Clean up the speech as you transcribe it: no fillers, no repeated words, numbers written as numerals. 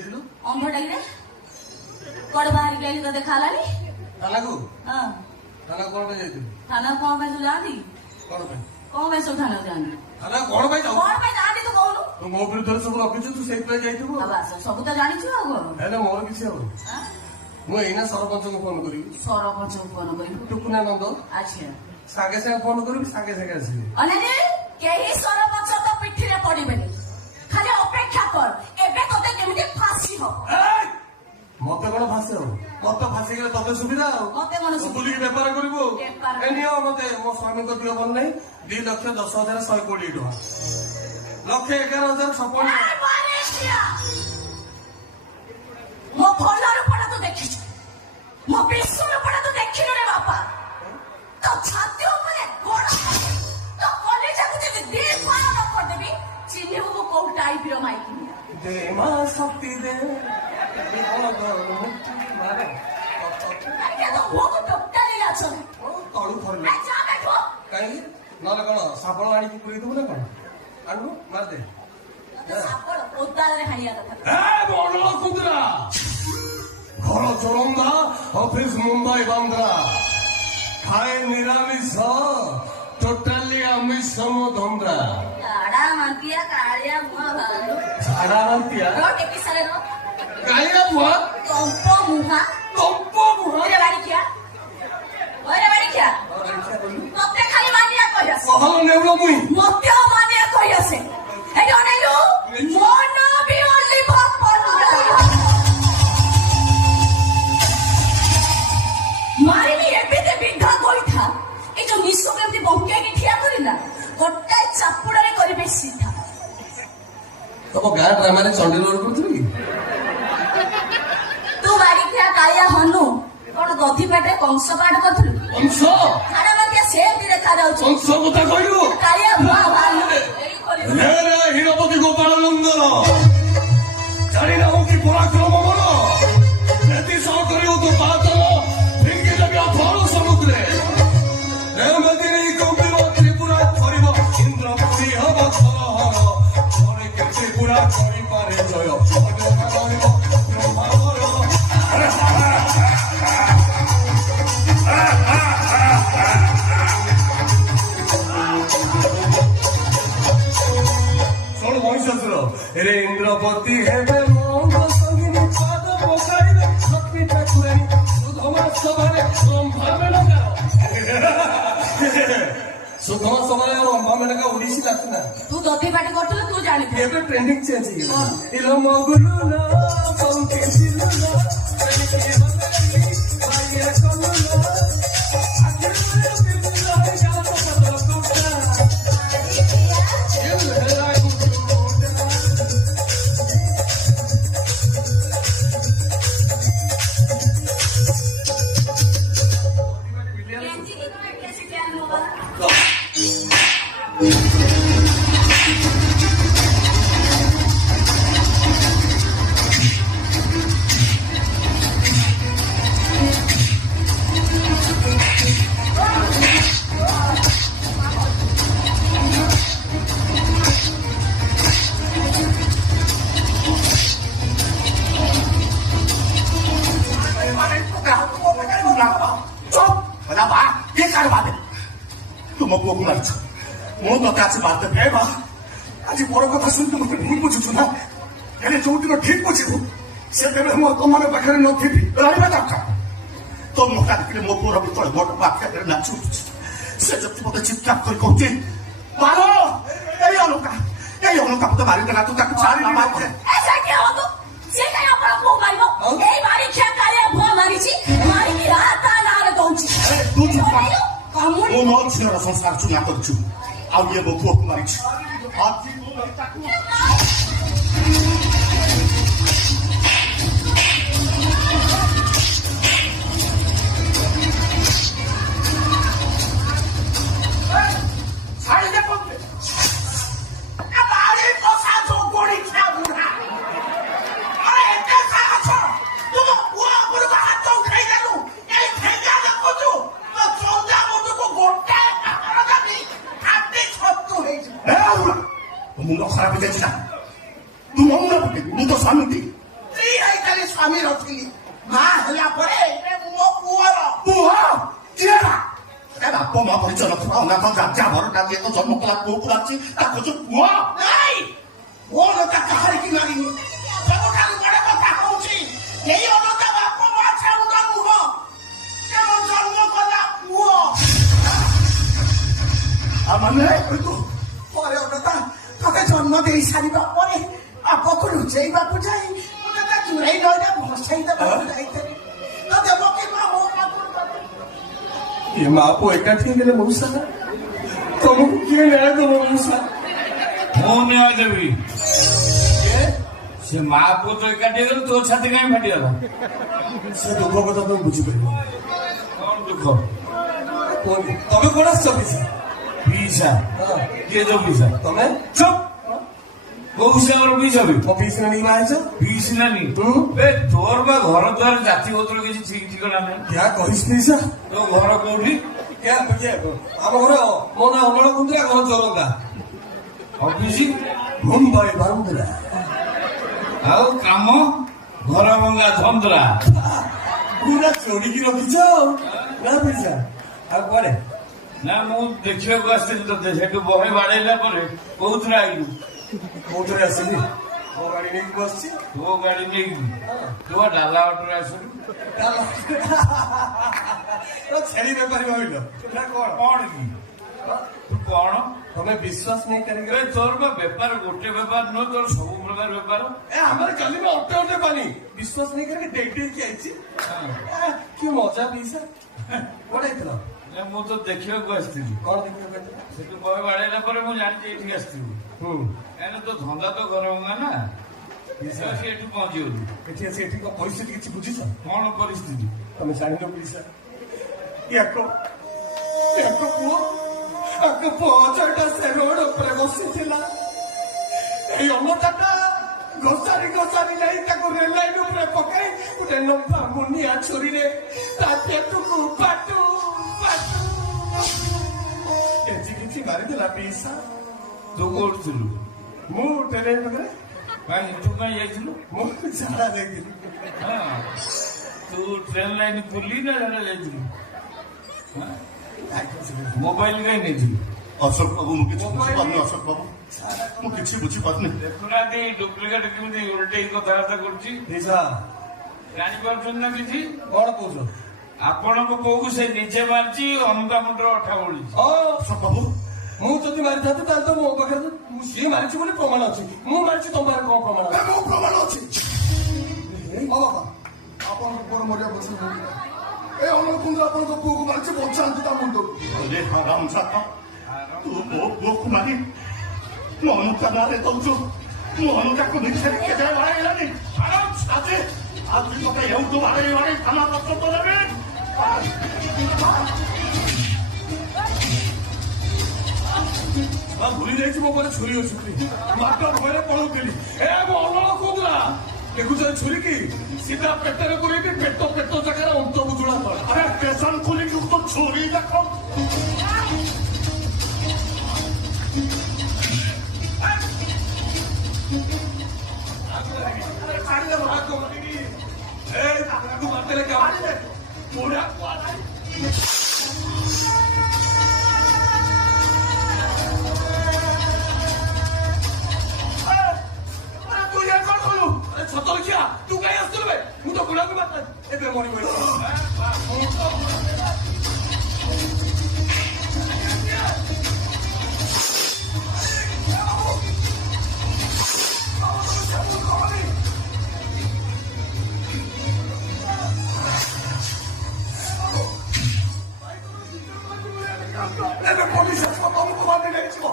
ଯାଇଥିଲୁ ଅମ୍ଭଟାକିରେ କୁଆଡେ ବାହାରିକି ଆଇଲି ତ ଦେଖାହେଲାନି। ଥାନାକୁ? ହଁ ଥାନା କଣ ପାଇଁ ଯାଇଥିଲୁ? ଥାନା କଣ ପାଇଁ ସବୁ ଯାଆନ୍ତି? କଣ ପାଇଁ? କଣ ପାଇଁ ସବୁ ଥାନାକୁ ଯାଆନ୍ତି? ଥାନା କଣ ପାଇଁ ଯାଉ? କଣ ପାଇଁ ଯାଆନ୍ତି ତୁ କହୁନୁ? ତୁ ମୋ ବିରୁଦ୍ଧରେ ସବୁ ରଖିଛୁ, ତୁ ସେଇଥିପାଇଁ ଯାଇଥିବୁ। ଆଉ ବାସ ସବୁ ତ ଜାଣିଛୁ ଆଉ କଣ? ହେଲେ ମୋର କିଛି ହବ। ମୁଁ ଏଇନା ସରପଞ୍ଚଙ୍କୁ ଫୋନ କରିବି। ସରପଞ୍ଚଙ୍କୁ ଫୋନ କରିବୁ? ଟୁକୁନା ନନ୍ଦ ଆଚ୍ଛା ସାଙ୍ଗେ ସାଙ୍ଗେ ଫୋନ କରିବି, ସାଙ୍ଗେ ସାଙ୍ଗେ ଆସିବି। ଅନାନି କେହି ସରପଞ୍ଚ ତ ପିଠିରେ ପଡିବେନି, ଖାଲି ଅପେକ୍ଷା କର ଏବେ ତତେ କେମିତି ଫାଶୀ ହବ। ମତେ କଣ ଫାଶୀ ହବ? ମତେ ଫାଶୀ ଗଲେ ତତେ ସୁବିଧା ଆଉ। ମତେ କଣ ସୁବିଧା? ବୁଲିକି ବେପାର କରିବୁ। ବେପାର ଏ ନିଅ ମତେ, ମୋ ସ୍ୱାମୀଙ୍କ ଦିଅ ଭଲ ନାହିଁ, 2,10,120 ଟଙ୍କା, 1,11,056। ମୋ ଭଲ ରୂପଟା ତୁ ଦେଖିଛୁ, ମୋ ବିଶ୍ୱ ରୂପଟା ତୁ ଦେଖିଲୁ ରେ ବାପା। ତୋ ଛାତି ଉପରେ ଗୋଡ ତୋ କଲିଜାକୁ ଯଦି ଦି ଫାଳ ନ କରିଦେବି, ଚିହ୍ନିବୁ ମୁଁ କୋଉ ଟାଇପର ମାଇକି। ଦେ ମା ଶକ୍ତି ଦେ ତଳୁ ଫରିଲ କାହିଁକି? ନହେଲେ କଣ ଶାବଳ ଆଣିକି ପୁରେଇ ଦେବୁ ନା କଣ? ଆଣୁ ମାରିଦେ। ଘର ଚୋରନ୍ଦା, ଅଫିସ ମୁମ୍ବାଇ ବାନ୍ଦ୍ରା, ଖାଏ ନିରାମିଷ, ଟୋଟାଲି ଆମିଷ ମୋ ଧନ୍ଦା। ଝାଡା ମାନ୍ତିଆ କାଳିଆ ମୁହଁ ଭାଲୁ, ଝାଡା ମାନ୍ତିଆ କାଳିଆ ମୁହଁ, ତମ୍ପ ମୁହଁ, ତମ୍ପ ମୁହଁ, ବାଡ଼ିଖିଆ ମତେ ଖାଲି ମାନିଆ କହି ଆସେ। କହଲ ନେଉଳ ମୁଇଁ ମତେ ମାନିଆ କହି ଆସେ। ଏଠି ଅନେଇଲୁ ମନ ବି ଅଲିଭର ମାରିବି ଏମିତି ବିଧା କହିଥା। ଏଇ ଯୋଉ ନିଶ କେମିତି ବଙ୍କେଇକି ଠିଆ କରିଲା, ଗୋଟାଏ ଚାପୁଡାରେ କରିବେ ସିଧା। ତମ ଗାଁ ଡ୍ରାମାରେ ଚଣ୍ଡୀ ରୋଲ କରୁଥିଲୁ କି? ତୁ ବାଡ଼ିଖିଆ କାଳିଆ ହନୁ କଣ ଦଧି ପେଟରେ କଂସ ପାଠ କରୁଥିଲୁ? କଂସ ଝାଡା ମାନ୍ତିଆ ସେମିତି ଦେଖାଯାଉଛି। କଂସ କଥା କହିଲୁ? କାଳିଆ ଭୁଆ ଭାଲୁ ହୀରପତି ଗୋପାଳ ନନ୍ଦନ, ଜାଣିନାହୁଁ କି ପରାକ୍ରମ ମୋର, ଏତି ସହ କରିବୁ ତୁ ପାତଳ, ଫିଙ୍ଗି ଦେବି ଅଥଳ ସମୁଦ୍ରେ। ଏମିତି ନେଇ କମ୍ପିବ ତ୍ରିପୁରା କରିବ, ଇନ୍ଦ୍ରପୁରୀ ହବ କଲହର, ପରେ କେତେ ପୁରା କରିପାରେ ଜୟ, କରିବ ବ୍ରହ୍ମାବର। ଶୁଣ ମହିଷାସୁର, ରେ ଇନ୍ଦ୍ରପତି ହେବେ ମଙ୍ଗ ସଙ୍ଗିନୀ, ପାଦ ପକାଇବେ ଲକ୍ଷ୍ମୀ ଠାକୁରାଣୀ, ସୁଧମା ସଭାରେ ରମ୍ଭା ମେନକା। ସୁଧମା ସଭାରେ ରମ୍ଭା ମେନକା ଓଡିଶୀ ନାଚୁନା। ତୁ ଦଧି ପାଟି କରୁଥିଲୁ, ତୁ ଜାଣିଥିବୁ। ଏବେ ଟ୍ରେଣ୍ଡିଂ ଚେଞ୍ଜ ହେଇଗଲା। ଇଲ ମଗୁଲୁ ନା ପଙ୍କେ ସିଲୁ ନା तुम पुओ को मारिछ मु तते आज बात दे बा आज बड़ कथा सुन तुम भूल बुझुछु ना हेले जो दिन ठीक बुझिबु से बेले मो तो माने पाखरे नथिबी रहबा दरकार तो मुखा देखले मो पुओर भीतर बड़ पाखरे नाचु से जति मते चित्कार कर कहते मारो एई अनुका मते मारि देला तू ताको छाड़ी ना मार ऐसा क्या हो तू से काय अपन को मारिबो एई बारी खे कालिया भुआ मारिछि मारि की रात नारे दउछि तू चुप कामु मो नो छिरा संस्कार चुना करछु आ ये मो पुओ को मारिछि आज मुंड खराब हो जाए तू मौन पके मु तो स्वामी ସ୍ୱାମୀ ରଖିଲି ମା ହେଲା ପରେ ଏବେ ମୋ ପୁଅର ପୁଅ କିଏ ନା ବାପ ମା ପରିଚୟ ନଥିବା ଅନାଥ ରାଜା ଭରଟା ଯିଏ ତ ଜନ୍ମ କଲା ପୁଅକୁ ଲାଗଛି ତାକୁ ଯୋଉ ପୁଅ ନାଇଁ ମୋ ଅନତା କାହାରିକି ମାରିନି ସବୁଠାରୁ ବଡ କଥା କହୁଛି ଏଇ ଅନତା ବାପ ମା ଛାଡୁତା ନୁହଁ ସେ ମୋ ଜନ୍ମ କଲା ପୁଅ ମାନେ ପରେ ଅନତା ତତେ ଜନ୍ମ ଦେଇ ସାରିବା ପରେ ବାପକୁ ଲୁଚେଇବାକୁ ଯାଇ ମୁଁ ତତେ ଚୁରାଇ ନଇରେ ଭସାଇ ଦେବାକୁ ଯାଇଥିଲି ତ ଦେବକୀ ମା ମୋ ପାଖରୁ ଏ ମା ପୁଅ ଏକାଠି ହେଇଗଲେ ମଉସା ତମକୁ କିଏ ନ୍ୟାୟ ଦବ ମଉସା ମୁଁ ନ୍ୟାୟ ଦେବି ସେ ମା ପୁଅ ତ ଏକାଠି ହେଇଗଲେ ତୋ ଛାତି କାହିଁ ଫାଟିଗଲା ସେ ଦୁଃଖ କଥା ତମେ ବୁଝିପାରିବ କଣ ଦୁଃଖ କୁହନି ତମେ କଣ ଆସିଛ ପିସା ପିସା କିଏ ଯୋଉ ପିସା ତମେ ଚୁପ କୋଉ ହିସାବରେ ପିସା ବି ମୋ ପିସି ନାନୀ ବାହା ହେଇଛ ପିସି ନାନି ଏ ତୋର ବା ଘର ଦ୍ୱାର ଜାତି ଗୋତ୍ର କିଛି ଠିକ ଠିକଣା ନାହିଁ क्या कहिस पिसा ତୋ ଘର କୋଉଠି क्या ଆମ ଘର ମୋ ନାଁ ଅମଳ କୁନ୍ଦରା ଘର ଚୋରଙ୍ଗା ଅଫିସ ମୁମ୍ବାଇ ବାନ୍ଦରା ଆଉ କାମ ଘର ଭଙ୍ଗା ଧନ୍ଦରା ପୁରା ଚୋରିକି ରଖିଛ ନା ପିସା ଆଉ କୁଆଡେ ନା ମୁଁ ଦେଖିବାକୁ ଆସିଥିଲି ତତେ ସେଠୁ ବହେ ବାଡେଇଲା ପରେ କୋଉଥିରେ ଆଇଲୁ କୋଉଥିରେ ଆସିଲି ମୋ ଗାଡି ନେଇକି ବସିଛି ତୋ ଗାଡି ନେଇକି ତୁ ବା ଡାଲା ଅଟୋରେ ଆସିଲୁ ଛେଳି ବେପାରୀ ଭାବିଲ ନା କଣ କଣ କି ତୁ କଣ ତମେ ବିଶ୍ୱାସ ନେଇ କରିକି ଏ ତୋର ବା ବେପାର ଗୋଟେ ବେପାର ନୁହଁ ତୋର ସବୁ ପ୍ରକାର ବେପାର ଏ ଆମର ଚାଲିବ ଅଟେ ଅଟେ ପାନି ବିଶ୍ୱାସ ନେଇ କରିକି ଡେକ୍ ଡେକି ଆଇଛି କି ମଜା ପିସା କୁଆଡେ ହେଇଥିଲ ନା ମୁଁ ତ ଦେଖିବାକୁ ଆସିଥିଲି କଣ ଦେଖିବାକୁ ଯାଇଥିଲ ସେଠୁ ବହେ ବାଡେଇଲା ପରେ ମୁଁ ଜାଣିଛି ଏଠିକି ଆସିଥିବୁ କାହିଁକିନା ତୋ ଧନ୍ଦା ତ ଘର ଭଙ୍ଗା ନା ପିସା ଆସି ଏଠି ପହଞ୍ଚିଗଲୁ ଏଠି ଆସି ଏଠି କଣ ପରିସ୍ଥିତି କିଛି ବୁଝିଛ କଣ ପରିସ୍ଥିତି ତମେ ଜାଣିନ ପିସା ୟାକ ପୁଅ ଆଗ ପହଞ୍ଚଟା ସେ ରୋଡ ଉପରେ ବସିଥିଲା ଏଇ ଅମଟାଟା ଘୋଷାରି ନେଇ ତାକୁ ରେଲ ଲାଇନ ଉପରେ ପକାଇ ଗୋଟେ ଲମ୍ବା ମୁନିଆ ଛୁରୀରେ ତା ପେଟକୁ ପାଟୁ କିଛି ମାରିଦେଲା ପିସା ତୁ କୋଉଠିଥିଲୁ ମୁଁ ଟ୍ରେନ ପାଖରେ କାହିଁ ତୁ କାହିଁ ଯାଇଥିଲୁ ମୁଁ ଝାଡା ଯାଇଥିଲି ହଁ ତୁ ଟ୍ରେନ ଲାଇନ ବୁଲି ନା ଝାଡା ଯାଇଥିଲୁ ମୋବାଇଲ କାହିଁ ନେଇଥିଲୁ ଅଶୋକ ବାବୁ ମୁଁ କିଛି ବୁଝିପାରୁନି ଅଶୋକ ବାବୁ ମୁଁ କିଛି ବୁଝିପାରୁନି ଦେଖୁନାହାନ୍ତି ଡୁପ୍ଲିକେଟ କେମିତି ଓଲଟେଇ କଥାବାର୍ତ୍ତା କରୁଛି ପିସା ଜାଣିପାରୁଛନ୍ତି ନା କିଛି କଣ କହୁଛ ଆପଣଙ୍କ ବୋଉକୁ ସେ ନିଜେ ମାରିଛି ଅମୁକା ମୁଣ୍ଡର ଅଠା ବୋଳିଛି ଅଶୋକ ବାବୁ ମୁଁ ଯଦି ମାରିଥାନ୍ତି ତାହେଲେ ତ ମୋ ପାଖରେ ସିଏ ମାରିଛି ବୋଲି ପ୍ରମାଣ ଅଛି ମୁଁ ମାରିଛି ତମ ପାଖରେ କଣ ପ୍ରମାଣ ଅଛି ମୋ ପ୍ରମାଣ ଅଛି ଆପଣଙ୍କ ପୁଅର ମରିବା ପଛରେ ଏ ଅମଳ କୁନ୍ଦର ଆପଣଙ୍କ ପୁଅକୁ ମାରିଛି ବଞ୍ଚାନ୍ତି ତା ମୁଣ୍ଡରୁ अरे हराम जाता तू वो कुमारी मोहन का नारे दौचु मोहन का को निश्चय के जाए वाले नहीं हराम साथे आज भी पता है तो वाले खाना पत्तो तो लगे भूली जाइए मो पर छुरी अच्छी माट भय पड़ोली ए अमल कुंदरा देखुଛ ଛୁରୀ କି ସିଧା ପେଟରେ ପୁରେଇକି ପେଟ ଜାଗାରେ ଅନ୍ତ ବୁଝୁଳା ତଳେ ଆରେ ଷ୍ଟେସନ ଖୋଲିକି ତ ଛୁରୀ ଦେଖ ଛତରଖିଆ ତୁ କାହିଁ ଆସିଥିଲୁ ବେ ମୁଁ ତ ଗୁଡ଼ାକୁ ଏବେ ମରି ଏବେ ପୋଲିସ ଆସିବ ତମକୁ ମାରି ନେଇଯିବ